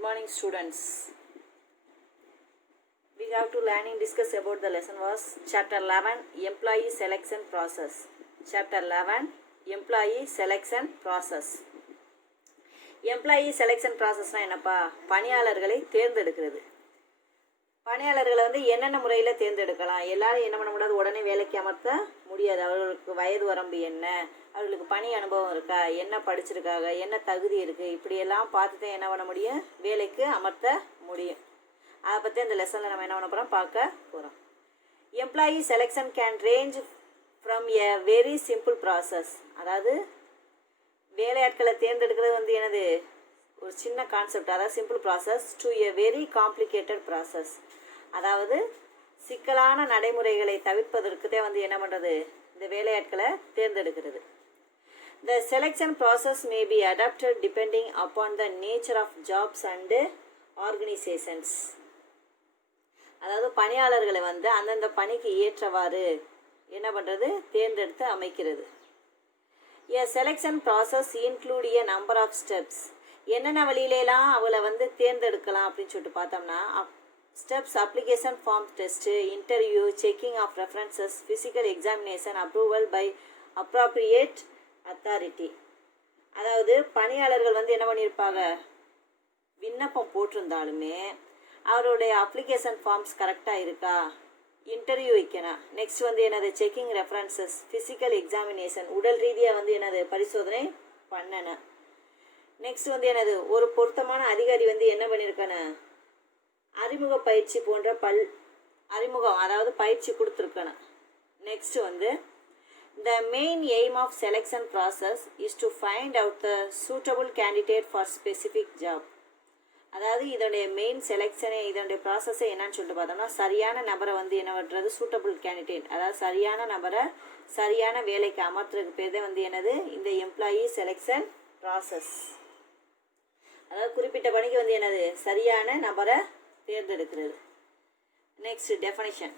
Good morning, students. We have to learn and discuss about the lesson was chapter 11 employee selection process. Chapter 11 employee selection process. Employee selection process na என்னப்பா பணியாளர்களை தேர்ந்தெடுக்கிறது. பணியாளர்களை வந்து என்னென்ன முறையில் தேர்ந்தெடுக்கலாம், எல்லாரும் என்ன பண்ண முடியாது, உடனே வேலைக்கு அமர்த்த முடியாது. அவர்களுக்கு வயது வரம்பு என்ன, அவர்களுக்கு பணி அனுபவம் இருக்கா, என்ன படிச்சிருக்காங்க, என்ன தகுதி இருக்குது, இப்படியெல்லாம் பார்த்து தான் என்ன பண்ண முடியும், வேலைக்கு அமர்த்த முடியும். அதை பற்றி அந்த லெசனில் நம்ம என்ன பண்ண போகிறோம், பார்க்க போகிறோம். Employee selection can range from a very simple process. அதாவது வேலையாட்களை தேர்ந்தெடுக்கிறது வந்து என்னது, ஒரு சின்ன கான்செப்ட், அதாவது simple process, to a very complicated process. அதாவது சிக்கலான நடைமுறைகளை தவிர்ப்பதற்கு தான் வந்து என்ன பண்ணுறது, இந்த வேலையாட்களை தேர்ந்தெடுக்கிறது. The selection process may be adapted depending upon the nature of jobs and organizations. அதாவது பணியாளர்களை வந்து அந்தந்த பணிக்கு ஏற்றவாறு என்ன பண்ணுறது, தேர்ந்தெடுத்து அமைக்கிறது. A selection process include a number of steps. என்னென்ன வழியிலலாம் அவளை வந்து தேர்ந்தெடுக்கலாம் அப்படின்னு சொல்லிட்டு பார்த்தோம்னா, steps application form test, interview, checking of references, physical examination, approval by appropriate authority. அதாவது பணியாளர்கள் வந்து என்ன பண்ணியிருப்பாங்க, விண்ணப்பம் போட்டிருந்தாலுமே அவருடைய அப்ளிகேஷன் ஃபார்ம்ஸ் கரெக்டாக இருக்கா, இன்டர்வியூ வைக்கணும், நெக்ஸ்ட் வந்து என்னது செக்கிங் ரெஃபரன்சஸ், ஃபிசிக்கல் எக்ஸாமினேஷன், உடல் ரீதியாக வந்து என்னது பரிசோதனை பண்ணணும். நெக்ஸ்ட் வந்து என்னது, ஒரு பொருத்தமான அதிகாரி வந்து என்ன பண்ணியிருக்கணும், அறிமுக பயிற்சி போன்ற அறிமுகம் அதாவது பயிற்சி கொடுத்துருக்கணும். நெக்ஸ்ட் வந்து the main aim of selection process is to find out the suitable candidate for specific job. அதாவது இதோடைய மெயின் செலெக்ஷனே, இதோடைய ப்ராசஸே என்னன்னு சொல்லிட்டு பார்த்தோம்னா, சரியான நபரை வந்து என்ன பண்ணுறது, சூட்டபிள் கேண்டிடேட், அதாவது சரியான நபரை சரியான வேலைக்கு அமர்த்துறதுக்கு பேர் தான் வந்து என்னது, இந்த எம்ப்ளாயி செலெக்ஷன் ப்ராசஸ். அதாவது குறிப்பிட்ட பணிக்கு வந்து என்னது, சரியான நபரை தேர்ந்தெடுக்கிறது. Next definition.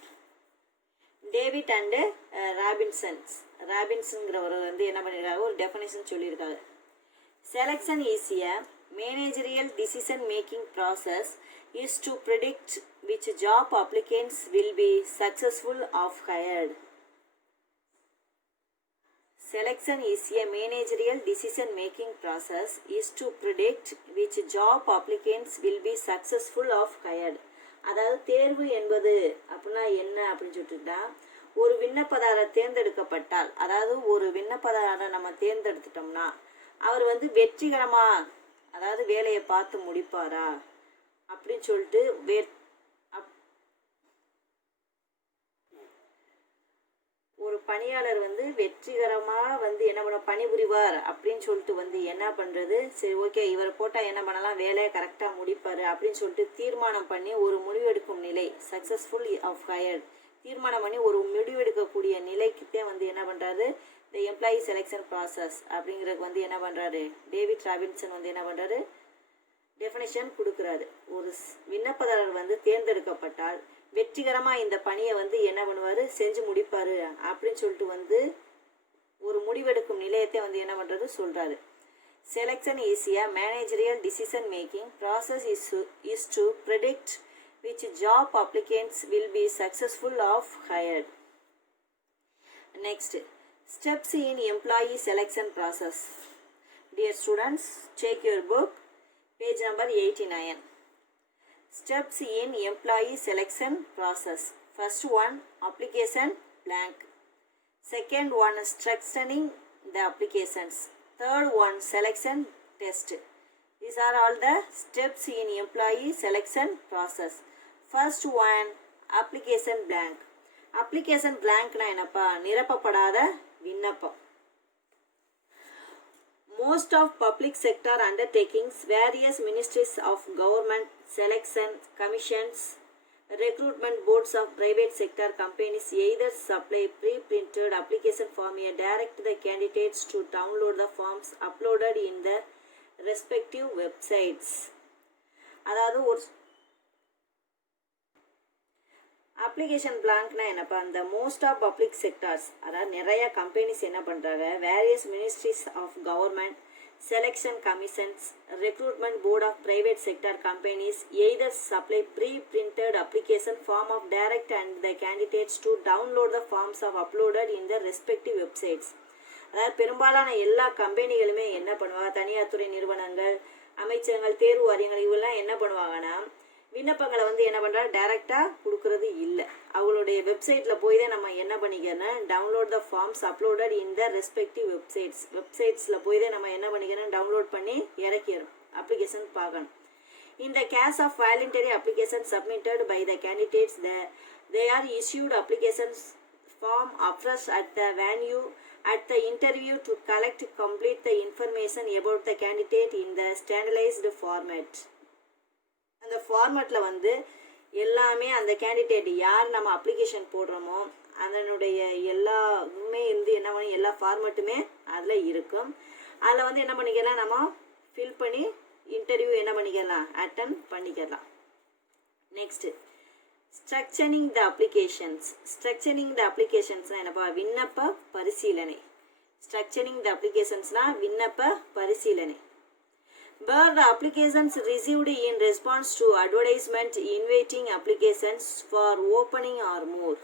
டேவிட் அண்டு ராபின்ஸுங்கிறவர் வந்து என்ன பண்ணியிருக்காங்க, ஒரு டெஃபனிஷன் சொல்லியிருக்காங்க. Selection is a managerial decision making process is to predict which job applicants will be successful of hired. Selection is a managerial decision-making process is to predict which job applicants will be successful of hired. அதாவது தேர்வு என்பது அப்படின்னா என்ன அப்படின்னு சொல்லிட்டுட்டா, ஒரு விண்ணப்பதாரர் தேர்ந்தெடுக்கப்பட்டால், அதாவது ஒரு விண்ணப்பதாரரை நம்ம தேர்ந்தெடுத்துட்டோம்னா அவர் வந்து வெற்றிகரமாக அதாவது வேலையை பார்த்து முடிப்பாரா அப்படின்னு சொல்லிட்டு ஒரு பணியாளர் வந்து வெற்றிகரமாக வந்து என்ன பண்ண பணிபுரிவார் அப்படின்னு சொல்லிட்டு வந்து என்ன பண்ணுறது, சரி ஓகே இவரை போட்டால் என்ன பண்ணலாம், வேலையை கரெக்டாக முடிப்பார் அப்படின்னு சொல்லிட்டு தீர்மானம் பண்ணி ஒரு முடிவெடுக்கும் நிலை, சக்ஸஸ்ஃபுல் ஆஃப் ஹயர்ட், தீர்மானம் பண்ணி ஒரு முடிவெடுக்கக்கூடிய நிலைக்குத்தே வந்து என்ன பண்ணுறாரு, இந்த எம்ப்ளாயி செலெக்ஷன் ப்ராசஸ் அப்படிங்கிறதுக்கு வந்து என்ன பண்ணுறாரு, டேவிட் ராபின்சன் வந்து என்ன பண்ணுறாரு, டெஃபினிஷன் கொடுக்குறாரு. ஒரு விண்ணப்பதாரர் வந்து தேர்ந்தெடுக்கப்பட்டால் வெற்றிகரமாக இந்த பணியை வந்து என்ன பண்ணுவார், செஞ்சு முடிப்பார் அப்படின்னு சொல்லிட்டு வந்து ஒரு முடிவெடுக்கும் நிலையத்தை வந்து என்ன பண்ணுறது சொல்கிறாரு. Selection is a managerial decision making process is to predict which job applicants will be successful of hired. Next steps in employee selection process. Dear students, check your book, page number 89. Steps in employee selection process. First one, application blank. Second one, structuring the applications. Third one, selection test. These are all the steps in employee selection process. First one, application blank. Application blank na enappa, nirappapadada vinnapam. Most of public sector undertakings, various ministries of government, selection commissions, recruitment boards of private sector companies either supply pre-printed application form or direct the candidates to download the forms uploaded in the respective websites. அதாவது ஒரு application பிளாங்க்னா என்னப்பா, அந்த most of public sectors, அதாவது நிறைய companies என்ன பண்ணுறாங்க, various ministries of government, selection commissions, recruitment board of private sector companies either supply pre-printed application form of direct and the candidates to download the forms of uploaded in the respective websites. அதாவது பெரும்பாலான எல்லா கம்பெனிகளுமே என்ன பண்ணுவாங்க, தனியார் துறை நிறுவனங்கள், அமைச்சகங்கள், தேர்வு வாரியங்கள் இவெல்லாம் என்ன பண்ணுவாங்கன்னா விண்ணப்பங்களை வந்து என்ன பண்ணுறா டைரெக்டாக கொடுக்கறது இல்லை. அவங்களுடைய வெப்சைட்டில் போய் தான் நம்ம என்ன பண்ணிக்கிறோன்னா download the forms uploaded in the respective வெப்சைட்ஸில் போய் தான் நம்ம என்ன பண்ணிக்கிறோம் டவுன்லோட் பண்ணி இறக்கிறோம் அப்ளிகேஷன் பார்க்கணும். In the case of voluntary applications submitted by the candidates, they are issued applications form afresh at the venue at the interview to complete the information about the candidate in the standardized format. அந்த ஃபார்மேட்டில் வந்து எல்லாமே அந்த candidate யார் நம்ம application போடுறோமோ அதனுடைய எல்லாமே வந்து என்ன பண்ணி எல்லா ஃபார்மேட்டுமே அதில் இருக்கும். அதில் வந்து என்ன பண்ணிக்கலாம் நம்ம ஃபில் பண்ணி இன்டர்வியூ என்ன பண்ணிக்கலாம் அட்டன் பண்ணிக்கலாம். Next structuring the applications. Structuring the அப்ளிகேஷன்ஸ்னால் என்னப்பா விண்ணப்ப பரிசீலனை. ஸ்ட்ரக்சரிங் த அப்ளிகேஷன்ஸ்னால் விண்ணப்ப பரிசீலனை. Where the applications received in response to advertisement inviting applications for opening or more.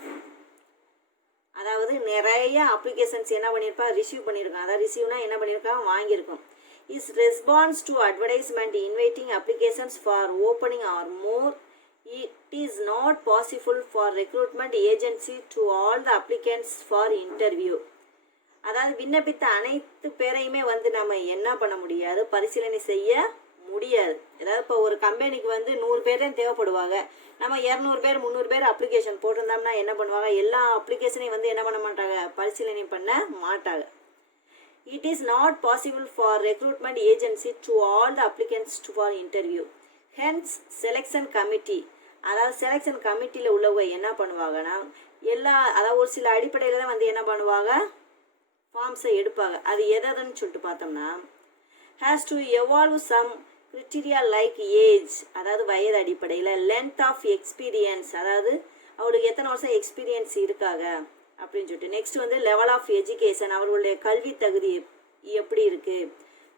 அதாவது நிறைய அப்ளிகேஷன்ஸ் என்ன பண்ணியிருப்பா ரிசீவ் பண்ணியிருக்கான். அதாவது ரிசீவ்னா என்ன பண்ணியிருக்கான் வாங்கியிருக்கோம். Is response to advertisement inviting applications for opening are more it is not possible for recruitment agency to all the applicants for interview. அதாவது விண்ணப்பித்த அனைத்து பேரையுமே வந்து நம்ம என்ன பண்ண முடியாது பரிசீலனை செய்ய முடியாது. அதாவது இப்போ ஒரு கம்பெனிக்கு வந்து 100 பேர் தான் தேவைப்படுவாங்க. நம்ம 200 பேர் 300 பேர் அப்ளிகேஷன் போட்டிருந்தோம்னா என்ன பண்ணுவாங்க எல்லா அப்ளிகேஷனையும் வந்து என்ன பண்ண மாட்டாங்க பரிசீலனை பண்ண மாட்டாங்க. It is not possible for recruitment agency to all the applicants for interview. Hence selection committee, அதாவது செலெக்ஷன் கமிட்டியில் உள்ளவங்க என்ன பண்ணுவாங்கன்னா அதாவது ஒரு சில அடிப்படையில் தான் வந்து என்ன பண்ணுவாங்க ஃபார்ம்ஸை எடுப்பாங்க. அது எதுன்னு சொல்லிட்டு பார்த்தோம்னா has to evolve some criteria like age, அதாவது வயது அடிப்படையில், லென்த் ஆஃப் எக்ஸ்பீரியன்ஸ், அதாவது அவங்களுக்கு எத்தனை வருஷம் எக்ஸ்பீரியன்ஸ் இருக்காங்க அப்படின்னு சொல்லிட்டு. நெக்ஸ்ட் வந்து லெவல் ஆஃப் எஜுகேஷன், அவர்களுடைய கல்வி தகுதி எப்படி இருக்குது.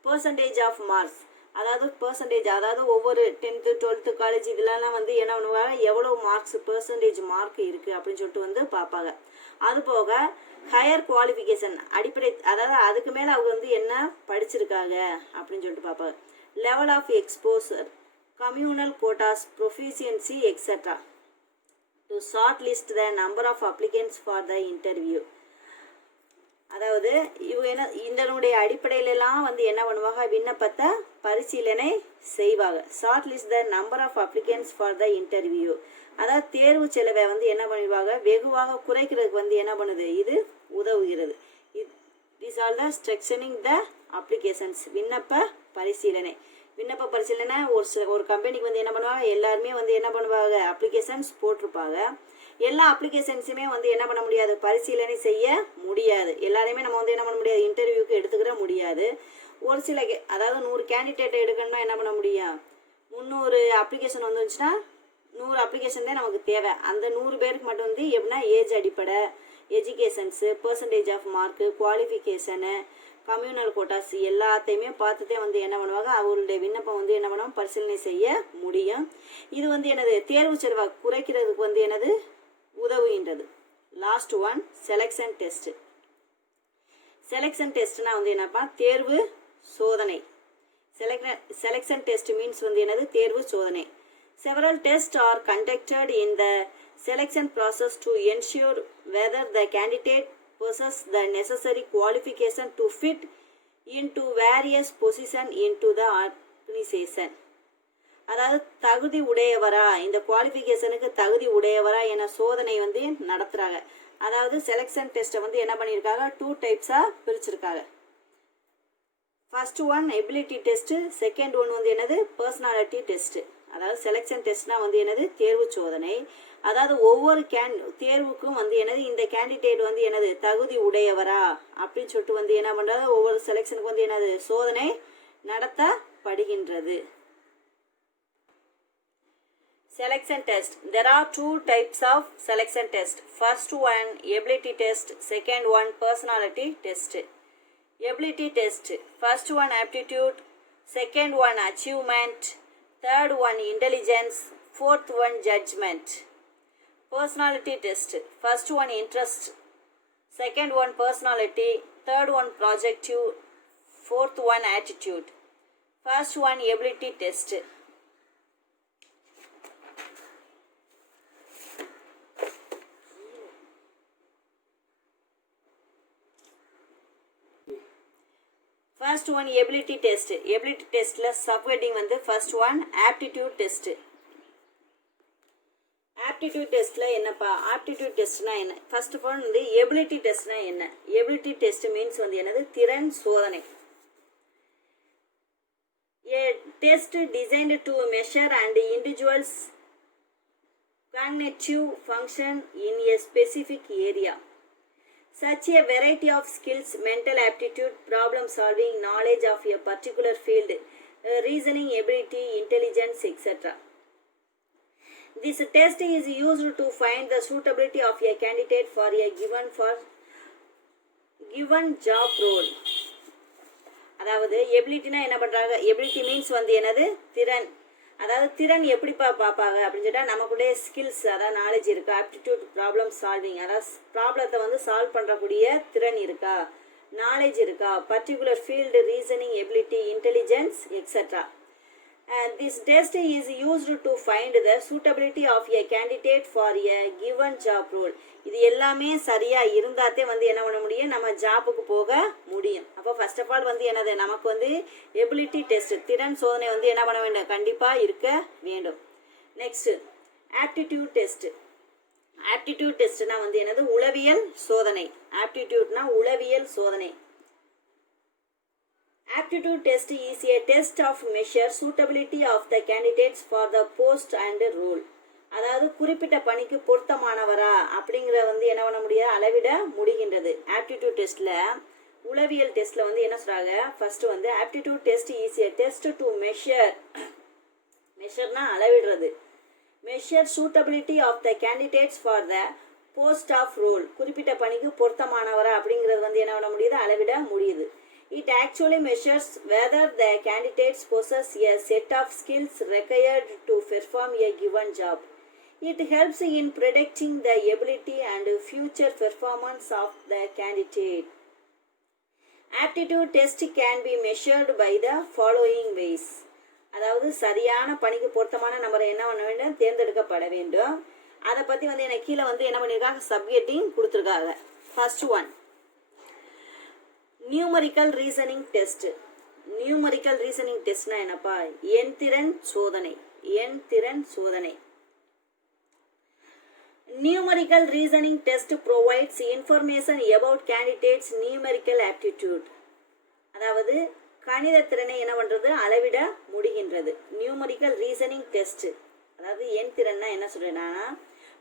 பர்சன்டேஜ் ஆஃப் மார்க்ஸ், அதாவது பர்சன்டேஜ், அதாவது ஒவ்வொரு 10th 12th காலேஜ் இதெல்லாம் வந்து என்ன பண்ணுவாங்க எவ்வளோ மார்க்ஸ் பர்சன்டேஜ் மார்க் இருக்குது அப்படின்னு சொல்லிட்டு வந்து பார்ப்பாங்க. அது போக ஹையர் குவாலிஃபிகேஷன் அடிப்படை, அதாவது அதுக்கு மேலே அவங்க வந்து என்ன படிச்சிருக்காங்க அப்படின்னு சொல்லிட்டு பார்ப்பாங்க. Level of exposure, communal quotas, proficiency etcetera to shortlist the number of applicants for the interview. அதாவது இவங்க என்ன இதனுடைய அடிப்படையிலலாம் வந்து என்ன பண்ணுவாங்க விண்ணப்பத்தை பரிசீலனை செய்வாங்க. Shortlist the number of applicants for the interview, அதாவது தேர்வு செலவை வந்து என்ன பண்ணிடுவாங்க வெகுவாக குறைக்கிறதுக்கு வந்து என்ன பண்ணுது இது உதவுகிறது. This all the structuring the applications. விண்ணப்ப பரிசீலனை. விண்ணப்ப பரிசீலனை ஒரு கம்பெனிக்கு வந்து என்ன பண்ணுவாங்க எல்லாருமே வந்து என்ன பண்ணுவாங்க அப்ளிகேஷன்ஸ் போட்டிருப்பாங்க. எல்லா அப்ளிகேஷன்ஸுமே வந்து என்ன பண்ண முடியாது பரிசீலனை செய்ய முடியாது. எல்லாரையுமே நம்ம வந்து என்ன பண்ண முடியாது இன்டர்வியூக்கு எடுத்துக்கிற முடியாது. ஒரு சில அதாவது 100 கேண்டிடேட்டை எடுக்கணும்னா என்ன பண்ண முடியும் 300 அப்ளிகேஷன் வந்துச்சுன்னா 100 அப்ளிகேஷன் தான் நமக்கு தேவை. அந்த 100 பேருக்கு மட்டும் வந்து எப்படின்னா ஏஜ் அடிப்படை, educations, percentage of mark, qualification, communal quotas எல்லாத்தையுமே பார்த்துட்டே வந்து என்ன பண்ணுவாங்க அவங்களுடைய விண்ணப்பம் வந்து என்ன பண்ணுவாங்க பரிசீலனை செய்ய முடியும். இது வந்து எனது தேர்வு செலவை குறைக்கிறதுக்கு வந்து எனது உதவுகின்றது. Last one selection test. Selection டெஸ்ட்னா வந்து என்னப்பா தேர்வு சோதனை. செலெக்ஷன் டெஸ்ட் மீன்ஸ் வந்து என்னது தேர்வு சோதனை. Several tests are conducted in the selection process to ensure whether the candidate possesses the necessary qualification to fit into various positions into the organization. அதாவது தகுதி உடையவரா இந்த குவாலிஃபிகேஷனுக்கு தகுதி உடையவரா என சோதனை வந்து நடத்துகிறாங்க. அதாவது செலெக்ஷன் டெஸ்ட்டை வந்து என்ன பண்ணியிருக்காங்க 2 டைப்ஸாக பிரிச்சிருக்காங்க. First one ability test, second one வந்து என்னது பர்சனாலிட்டி டெஸ்ட்டு. அதாவது செலெக்ஷன் டெஸ்ட்னா வந்து என்னது தேர்வு சோதனை. அதாவது ஒவ்வொரு தேர்வுக்கும் வந்து என்னது இந்த கேண்டிடேட் வந்து என்னது தகுதி உடையவரா அப்படின்னு சொல்லிட்டு வந்து என்ன பண்ணுறது ஒவ்வொரு செலெக்ஷனுக்கு வந்து என்னது சோதனை நடத்தப்படுகின்றது. Selection test. There are 2 types of selection test. First one ability test, second one personality test. ability test. First one aptitude, second one achievement, third one intelligence, fourth one judgment. Personality test. First one interest, second one personality, third one projective, fourth one attitude. First one ability test. First one ability test. Ability testல subheading வந்து first one aptitude test. aptitude testல என்னப்பா? aptitude testனா என்ன? first of all வந்து ability testனா என்ன? ability test means வந்து என்னது? திறன் சோதனை. A test designed to measure and individuals cognitive function in a specific area. Such a variety of skills, mental aptitude, problem solving, knowledge of a particular field, reasoning ability, intelligence, etc. This test is used to find the suitability of a candidate for a given job role. அதாவது எபிலிட்டினா என்ன பண்ணுறாங்க? Ability means வந்து என்னது? திறன். அதாவது திறன் எப்படிப்பா பார்ப்பாங்க அப்படின்னு சொல்லிட்டா நமக்குடைய ஸ்கில்ஸ், அதாவது நாலேஜ் இருக்கா, ஆப்டிடியூட், ப்ராப்ளம் சால்விங், அதாவது ப்ராப்ளத்தை வந்து சால்வ் பண்ணுறக்கூடிய திறன் இருக்கா, நாலேஜ் இருக்கா, particular field, reasoning ability, intelligence, etcetera. This test is used to find the suitability of a candidate for a given job role. இது எல்லாமே சரியா இருந்தாத்தே வந்து என்ன பண்ண முடியும்? நம்ம ஜாப்புக்கு போக முடியும். அப்போ ஃபர்ஸ்ட் ஆஃப் ஆல் வந்து என்னது? நமக்கு வந்து எபிலிட்டி டெஸ்ட், திறன் சோதனை வந்து என்ன பண்ண வேண்டும்? கண்டிப்பாக இருக்க வேண்டும். Next aptitude test. ஆப்டிடியூட் டெஸ்ட்னா வந்து என்னது? உளவியல் சோதனை. ஆப்டிடியூட்னா உளவியல் சோதனை. Aptitude test is a test of measure suitability of the candidates for the post and role. அதாவது குறிப்பிட்ட பணிக்கு பொருத்தமானவரா அப்படிங்கிற வந்து என்ன பண்ண முடியாது? அளவிட முடிகின்றது. ஆப்டிடியூட் டெஸ்ட்ல, உளவியல் டெஸ்ட்ல வந்து என்ன சொல்றாங்க? ஃபர்ஸ்ட் வந்து aptitude test is a test to measure. மெஷர்னா அளவிடுறது. measure suitability of the candidates for the post of role. குறிப்பிட்ட பணிக்கு பொருத்தமானவரா அப்படிங்கிறது வந்து என்ன பண்ண முடியுது? அளவிட முடியுது. It actually measures whether the candidates possess a set of skills required to perform a given job. It helps in predicting the ability and future performance of the candidate. Aptitude test can be measured by the following ways. அதாவது சரியான பணிக்கு பொருத்தமான நபரை என்ன பண்ண வேண்டும்? தேர்ந்தெடுக்கப்பட வேண்டும். அதை பற்றி வந்து எனக்கு கீழே வந்து என்ன பண்ணியிருக்காங்க? சப்ஹெட்டிங் கொடுத்துருக்காங்க. First one numerical reasoning test. Numerical reasoning டெஸ்ட்னா என்னப்பா? எண்திறன் சோதனை. எண்திறன் சோதனை. Numerical reasoning test provides information about candidates' numerical aptitude. அதாவது கணித திறனை என்ன பண்றது? அளவிட முடிகின்றது. நியூமரிக்கல் ரீசனிங் டெஸ்ட், அதாவது எண் திறன்னா என்ன சொல்றேன்னா,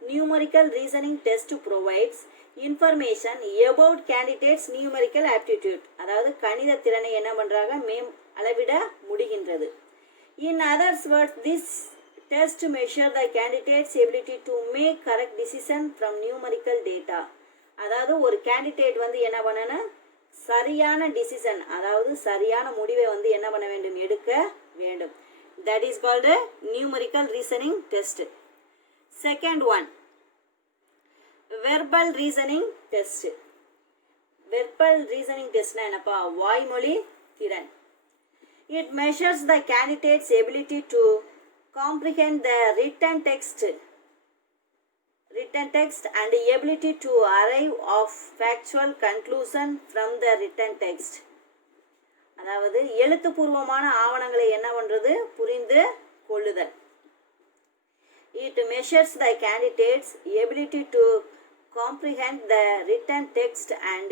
numerical reasoning test provides information about candidates numerical aptitude. அதாவது கணித திறனை என்ன பண்றாங்க? அளவிட முடிகின்றது. இன் others words, this test measure the candidate's ability to make correct decision from numerical data. அதாவது ஒரு கேண்டிடேட் வந்து என்ன பண்ணணும்? சரியான டிசிஷன், அதாவது சரியான முடிவை வந்து என்ன பண்ண வேண்டும்? எடுக்க வேண்டும். That is called a numerical reasoning test. Second one, verbal reasoning test. Verbal reasoning test na என்னப்பா? வாய்மொழி திறன். It measures the candidate's ability to comprehend the written text and ability to arrive of factual conclusion from the written text. அதாவது எழுத்துப்பூர்வமான ஆவணங்களை என்ன பண்றது? புரிந்து கொள்ளுதல். It measures the candidate's ability to comprehend the written text and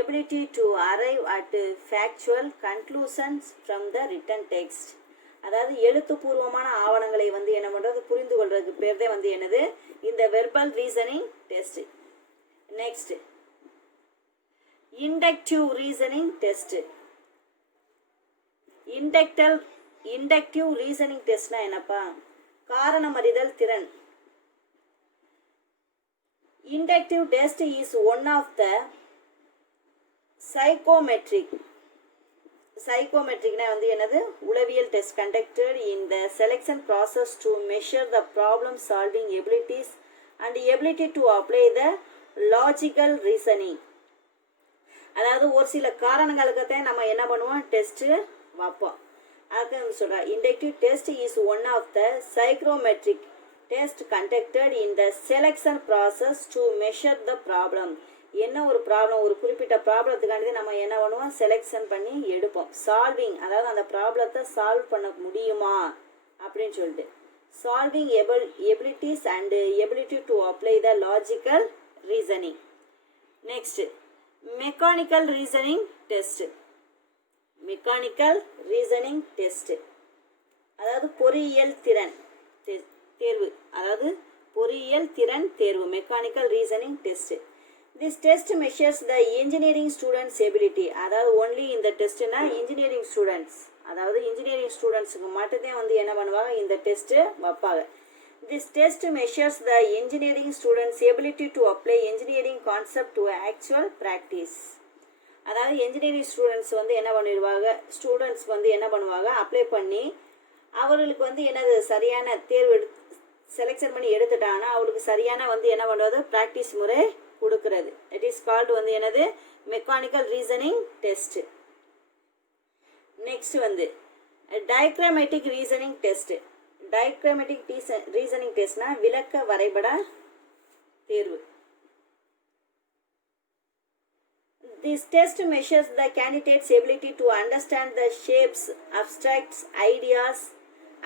ability to arrive at factual conclusions from the written text. அதாவது எழுத்துப்பூர்வமான ஆவணங்களை வந்து என்ன பண்றது? புரிந்து கொள்றதுக்கு பேர் தான் வந்து என்னது? இந்த verbal reasoning test. Next, inductive reasoning test. Inductive reasoning டெஸ்ட்னா என்னப்பா? காரணம் அறிதல் திறன். Inductive test is one of the psychometric. சைக்கோமெட்ரிக்னா வந்து என்னது? உளவியல் test conducted in the selection process to measure the problem solving abilities and ability to apply the logical reasoning. அதாவது ஒரு சில காரணங்களுக்கு தான் நம்ம என்ன பண்ணுவோம்? டெஸ்ட் வைப்போம். அதுக்கு சொல்கிறேன், inductive test is one of the psychometric test conducted in the selection process to measure the problem. என்ன ஒரு ப்ராப்ளம், ஒரு குறிப்பிட்ட ப்ராப்ளத்துக்காண்டி நம்ம என்ன பண்ணுவோம்? செலெக்ஷன் பண்ணி எடுப்போம். சால்விங், அதாவது அந்த ப்ராப்ளத்தை சால்வ் பண்ண முடியுமா அப்படின்னு சொல்லிட்டு. Solving abilities and ability to apply the logical reasoning. Next mechanical reasoning test. Mechanical reasoning test அதாவது பொறியியல் திறன் தேர்வு, அதாவது பொறியியல் திறன் தேர்வு, mechanical reasoning test. This test measures the engineering students' ability. அதாவது ஒன்லி இந்த டெஸ்ட்னா இன்ஜினியரிங் ஸ்டூடெண்ட்ஸ், அதாவது இன்ஜினியரிங் ஸ்டூடெண்ட்ஸுக்கு மட்டும்தான் வந்து என்ன பண்ணுவாங்க? இந்த டெஸ்ட்டு வைப்பாங்க. This test measures the engineering students' ability to apply engineering concept to actual practice. அதாவது என்ஜினியரிங் ஸ்டூடெண்ட்ஸ் வந்து என்ன பண்ணிடுவாங்க? ஸ்டூடெண்ட்ஸ் வந்து என்ன பண்ணுவாங்க? அப்ளை பண்ணி அவர்களுக்கு வந்து என்னது சரியான தேர்வு செலெக்ஷன் பண்ணி எடுத்துட்டாங்கன்னா அவளுக்கு சரியான வந்து என்ன பண்ணுறது? ப்ராக்டிஸ் முறை கொடுக்கிறது. இட் இஸ் கால்டு வந்து என்னது? Mechanical reasoning test. நெக்ஸ்ட் வந்து diagrammatic reasoning test. Diagrammatic reasoning டெஸ்ட்னா விளக்க வரைபட தேர்வு. This test measures the candidate's ability to understand the shapes, abstract ideas,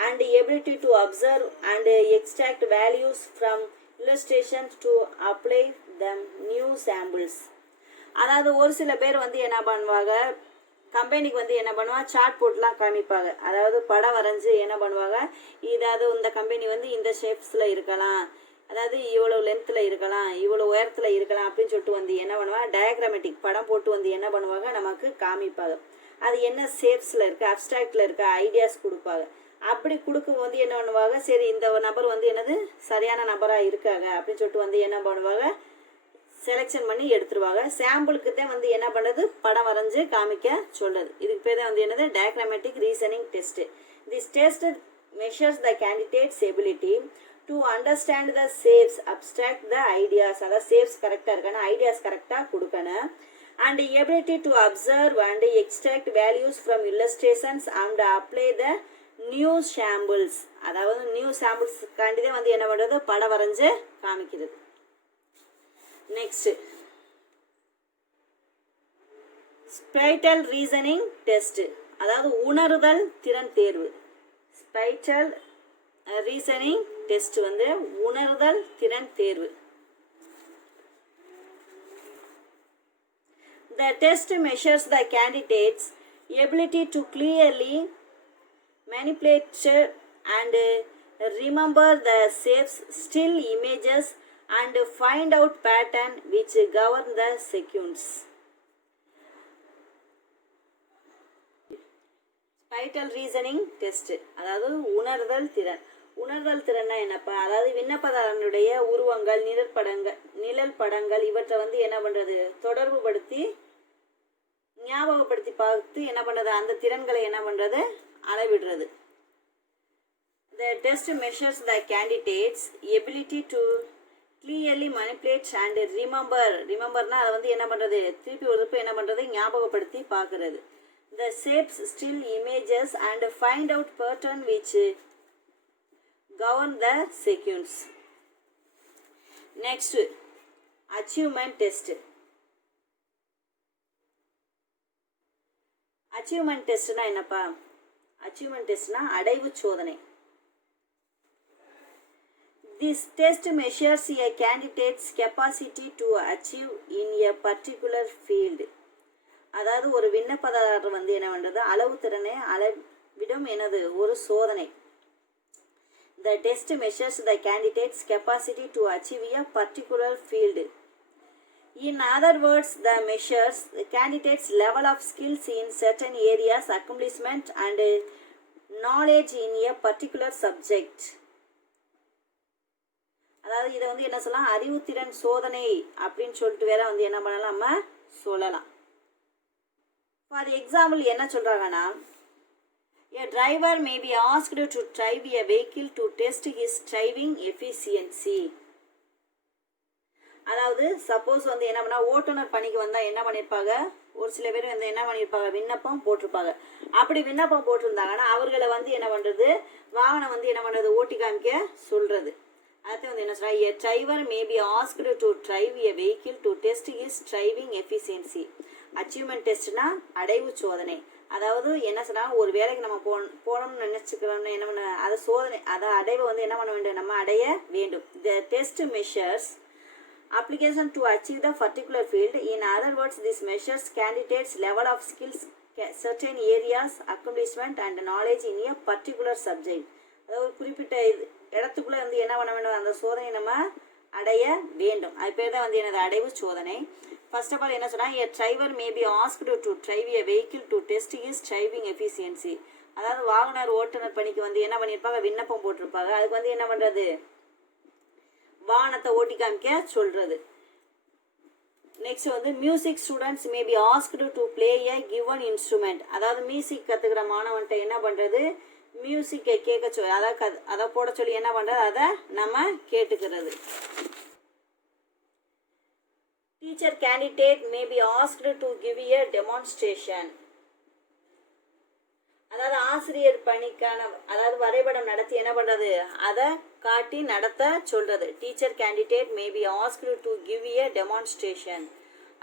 and ability to observe and extract values from illustrations to apply them new samples. அதாவது ஒரு சில பேர் வந்து என்ன பண்ணுவாங்க? கம்பெனிக்கு வந்து என்ன பண்ணுவாங்க? சார்ட் போர்ட்லாம் காமிப்பாங்க. அதாவது படம் வரைஞ்சி என்ன பண்ணுவாங்க? இதாவது இந்த கம்பெனி வந்து இந்த ஷேப்ஸில் இருக்கலாம், அதாவது இவ்வளோ லென்த்தில் இருக்கலாம், இவ்வளோ உயரத்தில் இருக்கலாம் அப்படின்னு சொல்லிட்டு வந்து என்ன பண்ணுவாங்க? டயக்ராமேட்டிக் படம் போட்டு வந்து என்ன பண்ணுவாங்க? நமக்கு காமிப்பாங்க. அது என்ன ஷேப்ஸில் இருக்குது, அப்ஸ்ட்ராக்டில் இருக்க ஐடியாஸ் கொடுப்பாங்க. அப்படி கொடுக்கும் வந்து என்ன பண்ணுவாங்க? சரி இந்த நபர் வந்து என்னது சரியான நபராக இருக்காங்க அப்படின்னு சொல்லிட்டு வந்து என்ன பண்ணுவாங்க? செலெக்ஷன் பண்ணி எடுத்துருவாங்க. சாம்பிளுக்கு தான் வந்து என்ன பண்ணுறது? படம் வரைஞ்சி காமிக்க சொல்லுது. இதுக்கு பேர் தான் வந்து என்னது? Diagrammatic reasoning test. This test measures the candidates ability to understand the shapes, abstract the ideas, அதாவது ஷேப்ஸ் கரெக்டாக இருக்கணும், ஐடியாஸ் கரெக்டாக கொடுக்கணும். And ability to observe and extract values from illustrations and apply the new samples. அதாவது new சாம்பிள்ஸ்க்காண்டி தான் வந்து என்ன பண்ணுறது? படம் வரைஞ்சு காமிக்கிறது. நெக்ஸ்ட் ஸ்பைட்டல் ரீசனிங் டெஸ்ட், அதாவது உணர்தல் திறன் தேர்வு. ஸ்பைட்டல் ரீசனிங் டெஸ்ட் வந்து உணர்தல் திறன் தேர்வு. The test measures the candidate's ability to clearly manipulate and remember the shapes, still images, and find out pattern which govern the sequence. Spatial reasoning test அதாவது உணர்தல் திறன். உணர்தல் திறன்னா என்னப்பா? அதாவது விண்ணப்பதாரனுடைய உருவங்கள், நிழல் படங்கள் இவற்றை வந்து என்ன பண்ணுறது? தொடர்பு படுத்தி ஞாபகப்படுத்தி பார்த்து என்ன பண்ணுறது? அந்த திறன்களை என்ன பண்ணுறது? அளவிடுறது. The test measures the candidate's ability to clearly manipulate and rememberனா அதை வந்து என்ன பண்ணுறது? திருப்பி ஒரு என்ன பண்ணுறது? ஞாபகப்படுத்தி பார்க்கறது. The shapes, still images, and find out pattern which govern the sequence. Next, achievement test. Achievement testனா என்னப்பா? Achievement testனா அடைவு சோதனை. This test measures a candidate's capacity to achieve in a particular field. அதாவது ஒரு விண்ணப்பதாரர் வந்து என்ன பண்ணுறது? அளவு திறனை அளவிடும் எனது ஒரு சோதனை. The test measures the candidate's capacity to achieve a particular field. In other words, the measures the candidate's level of skills in certain areas, accomplishment and knowledge in a particular subject. அதாவது இதை வந்து என்ன சொல்லலாம்? அறிவுத்திறன் சோதனை அப்படின்னு சொல்லிட்டு வேற வந்து என்ன பண்ணலாம்? நம்ம சொல்லலாம். ஃபார் எக்ஸாம்பிள் என்ன சொல்கிறாங்கன்னா, a driver may be asked to drive a vehicle to test his driving efficiency. அதாவது சப்போஸ் வந்து என்ன பண்ணா, ஓட்டுநர் பணிக்கு வந்தால் என்ன பண்ணியிருப்பாங்க, ஒரு சில பேர் வந்து என்ன பண்ணியிருப்பாங்க, விண்ணப்பம் போட்டிருப்பாங்க. அப்படி விண்ணப்பம் போட்டிருந்தாங்கன்னா அவர்களை வந்து என்ன பண்ணுறது, வாகனம் வந்து என்ன பண்ணுறது, ஓட்டி காமிக்க சொல்கிறது. அடுத்து வந்து என்ன சொல்கிறாங்க, a driver may be asked to drive a vehicle to test his driving efficiency. Achievement டெஸ்ட்னா அடைவு சோதனை. அதாவது என்ன சொன்னால், ஒரு வேலைக்கு நம்ம போகணும்னு நினச்சிக்கிறோம்னு என்ன பண்ண, அதை சோதனை, அதை அடைவை வந்து என்ன பண்ண வேண்டும், நம்ம அடைய வேண்டும். The test measures application to achieve the particular field. In other words, this measures candidates level of skills, certain areas, accomplishment and knowledge in a particular subject. அதாவது குறிப்பிட்ட இடத்துக்குள்ளே வந்து என்ன பண்ண வேண்டும், அந்த சோதனை நம்ம அடைய வேண்டும். அது பேர் தான் வந்து எனது அடைவு சோதனை. ஃபர்ஸ்ட் ஆஃப் ஆல் என்ன சொன்னால், a driver may be asked to drive a vehicle to test his driving efficiency. அதாவது வாகனர் ஓட்டுநர் பணிக்கு வந்து என்ன பண்ணியிருப்பாங்க, விண்ணப்பம் போட்டிருப்பாங்க. அதுக்கு வந்து என்ன பண்ணுறது, வாகனத்தை ஓட்டி காமிக்க சொல்கிறது. நெக்ஸ்ட் வந்து music students May be asked to play A given instrument. அதாவது மியூசிக் கற்றுக்கிற மாணவன்கிட்ட என்ன பண்ணுறது, மியூசிக்கை கேட்க அதை போட சொல்லி என்ன பண்ணுறது, அதை நம்ம கேட்டுக்கிறது. Teacher candidate may be asked to give a demonstration. அதாவது ஆசிரியர் பணிக்கான, அதாவது வரைபடம் நடத்தி என்ன பண்ணுறது, அதை காட்டி நடத்த சொல்கிறது. Teacher candidate may be asked to give a demonstration.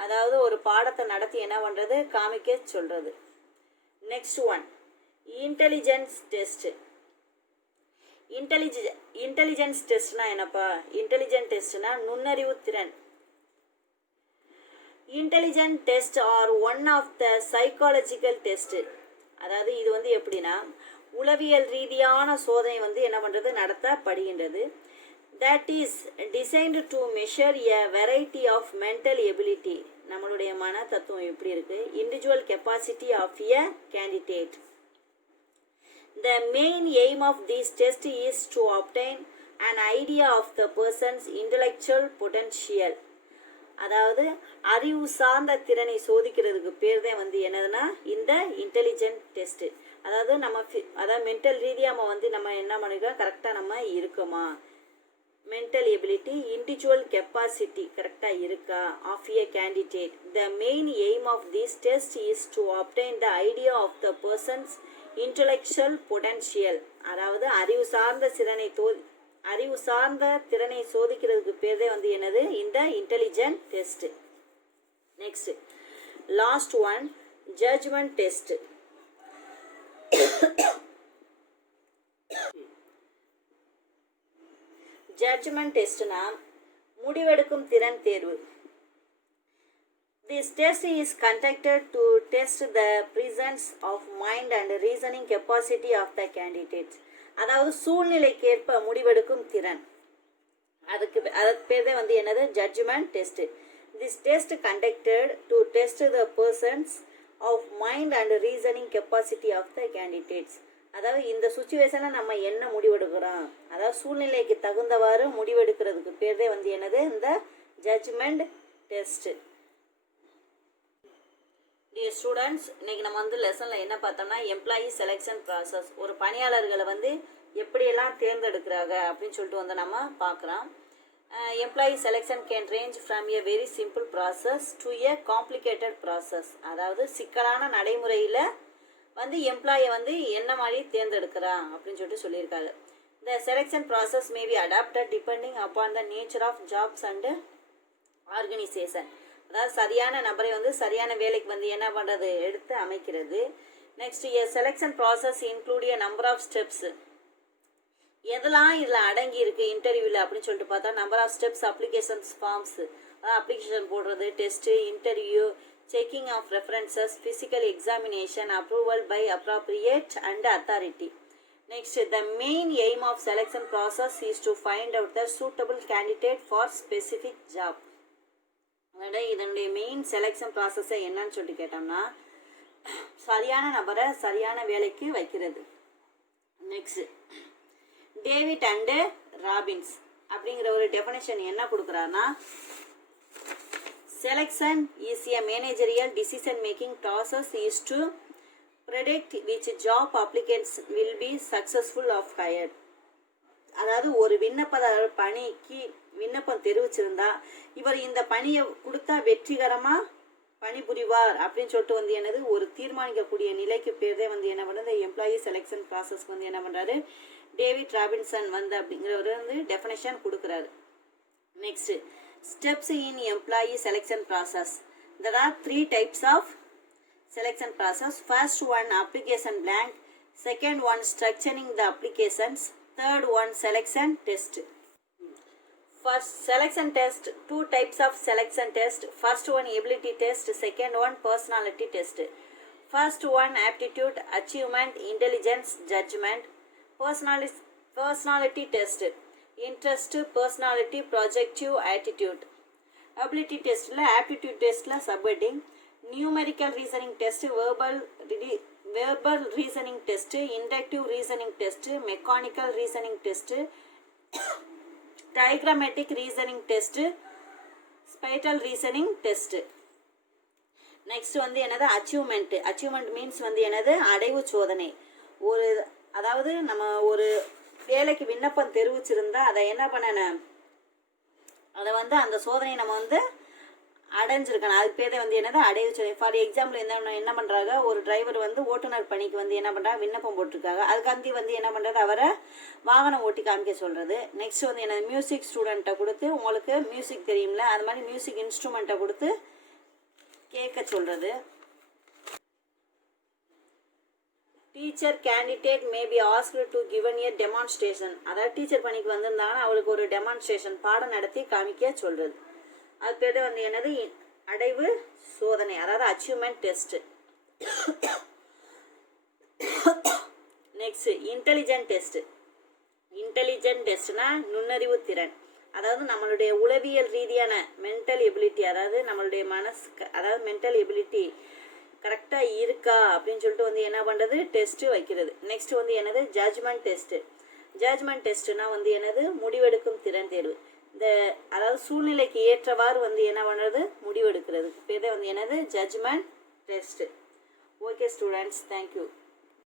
அதாவது ஒரு பாடத்தை நடத்தி என்ன பண்ணுறது, காமிக்க சொல்கிறது. Next one, intelligence test. Intelligence டெஸ்ட்னா என்னப்பா, இன்டெலிஜென்ட் டெஸ்ட்னா நுண்ணறிவு திறன். Intelligent test are one of the psychological test. அதாவது இது வந்து எப்படின்னா, உளவியல் ரீதியான சோதனை வந்து என்ன பண்ணுறது, நடத்தப்படுகின்றது. That is designed to measure a variety of mental ability. நம்மளுடைய மன தத்துவம் எப்படி இருக்குது, individual capacity of a candidate. The main aim of this test is to obtain an idea of the person's intellectual potential. அதாவது அறிவு சார்ந்த திறனை சோதிக்கிறதுக்கு பேர் தான் வந்து என்னதுன்னா இந்த இன்டெலிஜென்ட் டெஸ்ட்டு. அதாவது அதாவது மென்டல் ரீதியாக வந்து நம்ம என்ன பண்ணிக்கிறோம், கரெக்டாக நம்ம இருக்கோமா, மென்டல் எபிலிட்டி, இண்டிவிஜுவல் கெப்பாசிட்டி கரெக்டாக இருக்கா of a candidate. The main aim of this test is to obtain the idea of the person's intellectual potential. அதாவது அறிவு சார்ந்த திறனை சோதிக்கிறதுக்கு பேரே வந்து என்னது, இந்த intelligent test. Next last one, judgement test. ஜட்ஜ்மெண்ட் டெஸ்ட்னா முடிவெடுக்கும் திறன் தேர்வு. This test is conducted to test the presence of mind and reasoning capacity of the candidates. அதாவது சூழ்நிலைக்கேற்ப முடிவெடுக்கும் திறன், அதுக்கு பேர் தான் வந்து என்னது, judgement test. This test conducted to test the persons of mind and reasoning capacity of the candidates. அதாவது இந்த சுச்சுவேஷனில் நம்ம என்ன முடிவெடுக்கிறோம், அதாவது சூழ்நிலைக்கு தகுந்தவாறு முடிவெடுக்கிறதுக்கு பேர் தான் வந்து என்னது, இந்த ஜட்ஜ்மெண்ட் டெஸ்ட். டியர் ஸ்டூடெண்ட்ஸ், இன்றைக்கி நம்ம வந்து லெசனில் என்ன பார்த்தோம்னா, எம்ப்ளாயி செலெக்ஷன் ப்ராசஸ், ஒரு பணியாளர்களை வந்து எப்படியெல்லாம் தேர்ந்தெடுக்கிறாங்க அப்படின்னு சொல்லிட்டு வந்து நம்ம பார்க்குறோம். Employee selection can range from a very simple process to a complicated process. அதாவது சிக்கலான நடைமுறையில் வந்து எம்ப்ளாயை வந்து என்ன மாதிரி தேர்ந்தெடுக்கிறான் அப்படின்னு சொல்லிட்டு சொல்லியிருக்காங்க. The selection process may be adapted depending upon the nature of jobs and organisation. அதாவது சரியான நபரை வந்து சரியான வேலைக்கு வந்து என்ன பண்ணுறது, எடுத்து அமைக்கிறது. Next, a selection process include a number of steps. எதெல்லாம் இதில் அடங்கி இருக்குது இன்டர்வியூவில் அப்படின்னு சொல்லிட்டு பார்த்தா, number of steps, applications forms, அதாவது அப்ளிகேஷன் போடுறது, test, interview, checking of references, physical examination, approval by appropriate and authority. Next, the main aim of selection process is to find out the suitable candidate for specific job. இதனுடைய main selection ப்ராசஸை என்னன்னு சொல்லிட்டு கேட்டோம்னா, சரியான நபரை சரியான வேலைக்கு வைக்கிறது. நெக்ஸ்ட், டேவிட் அண்டு ராபின்ஸ் அப்படிங்கிற ஒரு டெஃபினேஷன் என்ன கொடுக்குறாருன்னா, Selection is a managerial decision making process is to predict which job applicants will be successful of hired. அதாவது ஒரு விண்ணப்பதாரர் பணிக்கு விண்ணப்பம் தெரிவிச்சிருந்தா இவர் இந்த பணியை கொடுத்தா வெற்றிகரமாக பணிபுரிவார் அப்படின்னு சொல்லிட்டு வந்து என்னது ஒரு தீர்மானிக்கக்கூடிய நிலைக்கு பேர்தே வந்து என்ன பண்ணுறது எம்ப்ளாயி செலெக்ஷன் ப்ராசஸ்க்கு வந்து என்ன பண்ணுறாரு டேவிட் ராபின்சன் வந்து அப்படிங்கிறவர் வந்து டெஃபினேஷன் கொடுக்குறாரு. Next steps in employee selection process. There are 3 types of selection process. First one application blank, second one structuring the applications, third one selection test. First selection test, 2 types of selection test. First one ability test, second one personality test. First one aptitude, achievement, intelligence, judgment. Personality test, interest, personality, projective, attitude. Ability test la aptitude test la subheading numerical reasoning test, verbal reasoning test, inductive reasoning test, mechanical reasoning test, diagrammatic reasoning test, spatial reasoning test. Next வந்து என்னது achievement means வந்து என்னது அடைவு சோதனை. ஒரு அதாவது நம்ம ஒரு வேலைக்கு விண்ணப்பம் தெரிவிச்சிருந்தா அதை என்ன பண்ணணும், அதை வந்து அந்த சோதனை நம்ம வந்து அடைஞ்சிருக்கணும். அதுக்கு பேர் வந்து என்னது அடைவு சோதனை. ஃபார் எக்ஸாம்பிள் என்ன பண்ணுறாங்க, ஒரு டிரைவர் வந்து ஓட்டுநர் பணிக்கு வந்து என்ன பண்ணுறாங்க விண்ணப்பம் போட்டிருக்காங்க. அதுக்காண்டி வந்து என்ன பண்ணுறது அவரை வாகனம் ஓட்டி காமிக்க சொல்கிறது. நெக்ஸ்ட் வந்து என்னது மியூசிக் ஸ்டூடெண்ட்டை கொடுத்து உங்களுக்கு மியூசிக் தெரியும்ல அது மாதிரி மியூசிக் இன்ஸ்ட்ருமெண்ட்டை கொடுத்து கேட்க சொல்கிறது. Teacher candidate may be asked to given a demonstration. அதாவது டீச்சர் பணிக்கு வந்திருந்தாங்கன்னா அவளுக்கு ஒரு டெமான்ஸ்ட்ரேஷன் பாடம் நடத்தி காமிக்க சொல்கிறது. அது பேர் வந்து என்னது அடைவு சோதனை, அதாவது அச்சீவ்மெண்ட் டெஸ்ட். நெக்ஸ்ட் இன்டெலிஜென்ட் டெஸ்ட்னா நுண்ணறிவு திறன். அதாவது நம்மளுடைய உளவியல் ரீதியான மென்டல் எபிலிட்டி, அதாவது நம்மளுடைய அதாவது மென்டல் எபிலிட்டி கரெக்டாக இருக்கா அப்படின்னு சொல்லிட்டு வந்து என்ன பண்ணுறது டெஸ்ட்டு வைக்கிறது. நெக்ஸ்ட் வந்து என்னது ஜட்ஜ்மெண்ட் டெஸ்ட்னா வந்து என்னது முடிவெடுக்கும் திறன் தேர்வு. அதாவது சூழ்நிலைக்கு ஏற்றவாறு வந்து என்ன பண்ணுறது முடிவெடுக்கிறது பேர் வந்து என்னது judgement test. Okay students, thank you.